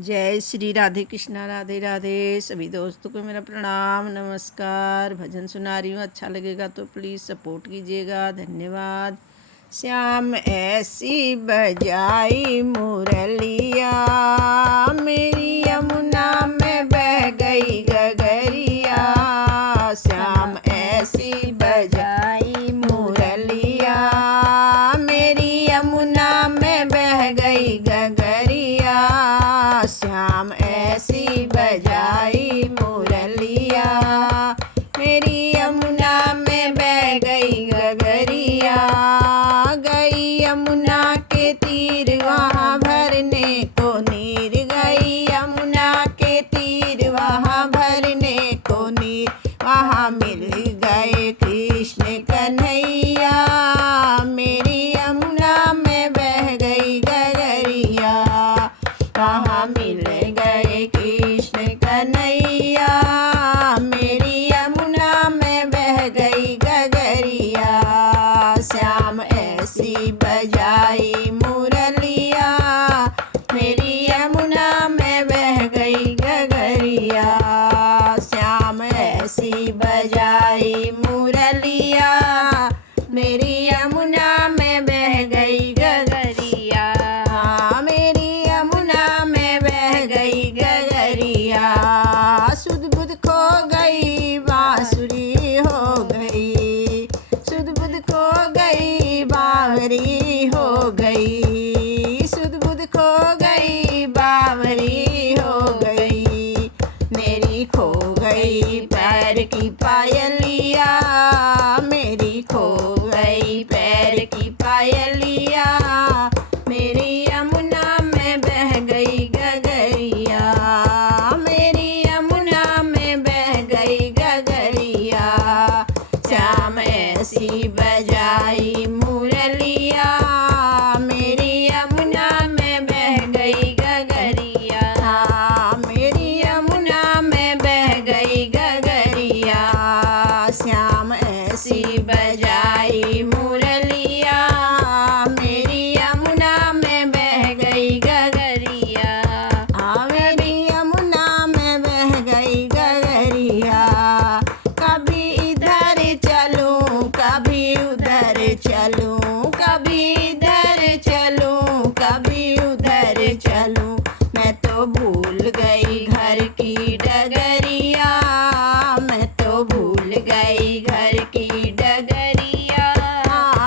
जय श्री राधे कृष्णा। राधे राधे। सभी दोस्तों को मेरा प्रणाम नमस्कार। भजन सुना रही हूँ, अच्छा लगेगा तो प्लीज़ सपोर्ट कीजिएगा। धन्यवाद। श्याम ऐसी बजाई मुरलिया, मेरी यमुना में बह गई गगरिया। श्याम ऐसी बजाई मुरलिया, मेरी यमुना में बह गई गगरिया। श्याम ऐसी बजाई मुरलिया, मेरी यमुना में बह गई गगरिया। गई यमुना के तीर वहाँ भरने को नीर, गई यमुना के तीर वहाँ भरने को नीर। वहाँ मिल गए कृष्ण कन्हैया, मेरी यमुना में बह गई गगरिया। वहाँ मिल गए कृष्ण कन्हैया, मेरी यमुना में बह गई गगरिया। श्याम ऐसी बजाई मुरलिया, मेरी यमुना में बह गई गगरिया। श्याम ऐसी बजाई मुरलिया, मेरी यमुना में बह गई गगरिया। मेरी यमुना में बह गई गगरिया। सुध बुध खो गई बांसुरी हो गई, सुध बुध खो गई बावरी हो गई, सुध बुध खो गई बावरी हो गई। मेरी खो गई पैर की पायलिया, मेरी खो गई पैर की पायलिया। मेरी यमुना में बह गई गगरिया, मेरी यमुना में बह गई गगरिया। श्याम ऐसी बजाई मुरलिया, मेरी यमुना में बह गई गगरिया। मेरी यमुना में बह गई गगरिया। श्याम ऐसी बजाई मुरलिया, मेरी यमुना में बह गई गगरिया। मेरी यमुना में बह गई गगरिया। कभी इधर चलूं कभी उधर चलूं, कभी इधर चलूं कभी उधर चलूं। मैं तो भूल गई घर की डगरिया, मैं तो भूल गई घर की डगरिया।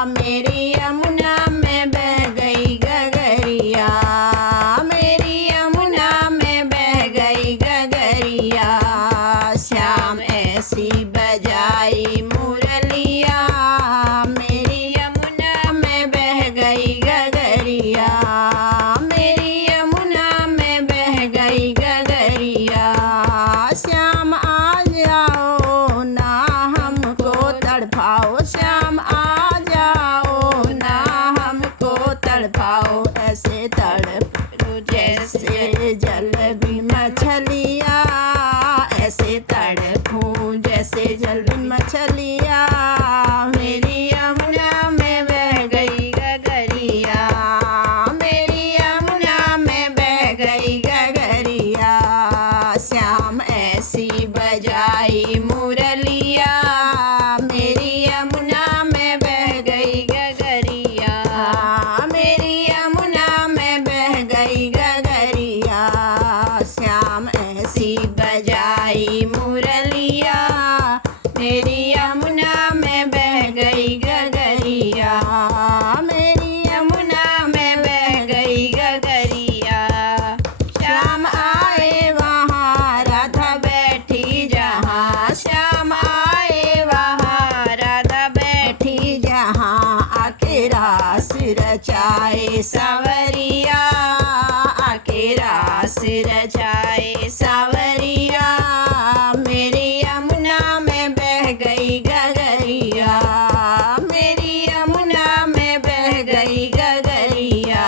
मेरी यमुना में बह गई गगरिया, मेरी यमुना में बह गई गगरिया। श्याम ऐसी बजाई मुरलिया, मेरी यमुना में बह गई गगरिया। मेरी यमुना में बह गई गगरिया। श्याम आ जाओ ना हमको तड़पाओ, श्याम आ जाओ ना हमको तड़पाओ। ऐसे तड़प जैसे जल भी मछलिया, ऐसे तड़पूं जैसे जल भी मछलिया। मेरी यमुना में बह गई गगरिया, मेरी यमुना में बह गई गगरिया। श्याम ऐसी बजाई मुरलिया, मेरी यमुना में बह गई गगरिया। मेरी यमुना में बह गई गगरिया। श्याम ऐसी बजाई मुरलिया, मेरी यमुना में बह गई गगरिया। मेरी यमुना में बह गई गगरिया। श्याम आए वहाँ राधा बैठी जहाँ, श्याम आए वहाँ राधा बैठी जहाँ। आके रास रचाए सावरिया, आके रास रचाए सावरिया। मेरी यमुना में बह गई गगरिया, मेरी यमुना में बह गई गगरिया।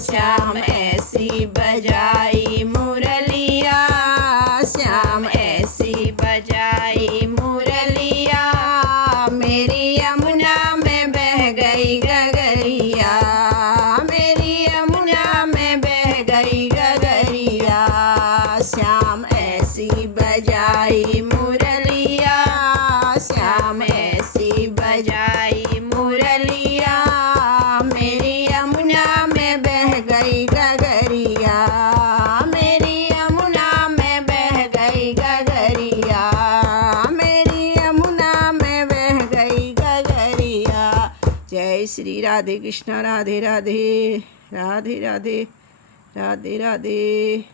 श्याम ऐसी बजाई मुरलिया, श्याम ऐसी बजाई मुरलिया। मेरी यमुना में बह गई गगरिया, मेरी यमुना में बह गई गगरिया। जय श्री राधे कृष्णा। राधे राधे राधे राधे राधे राधे।